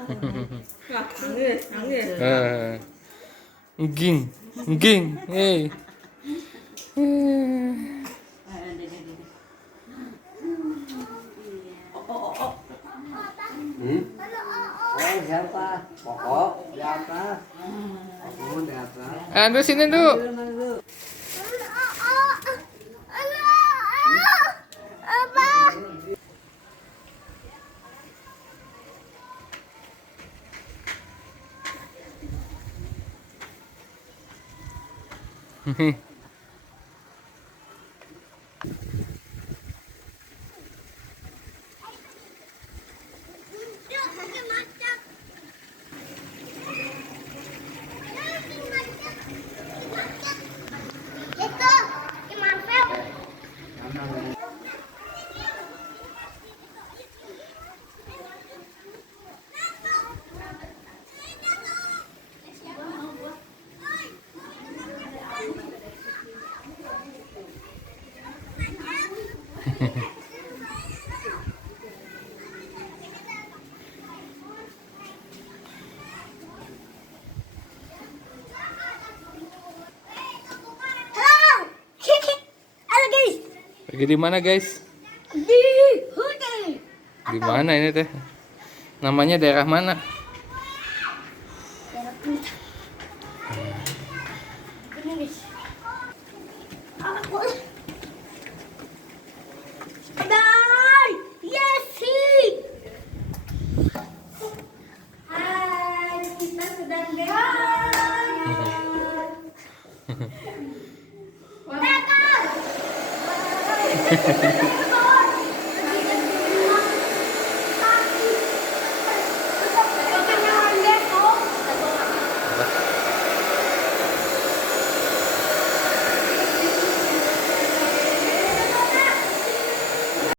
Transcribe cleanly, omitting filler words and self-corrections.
Wah, nangis, nangis. Ging, ging, hey. Siapa? Pokok di atas. Pokok di atas. Aduh sini dulu. Pergi di mana guys? Di hutan. Di mana ini teh? Namanya daerah mana? Daerah puncak. Ini guys. Aku. Bye. Yes, Hai, kita sedang Hehehe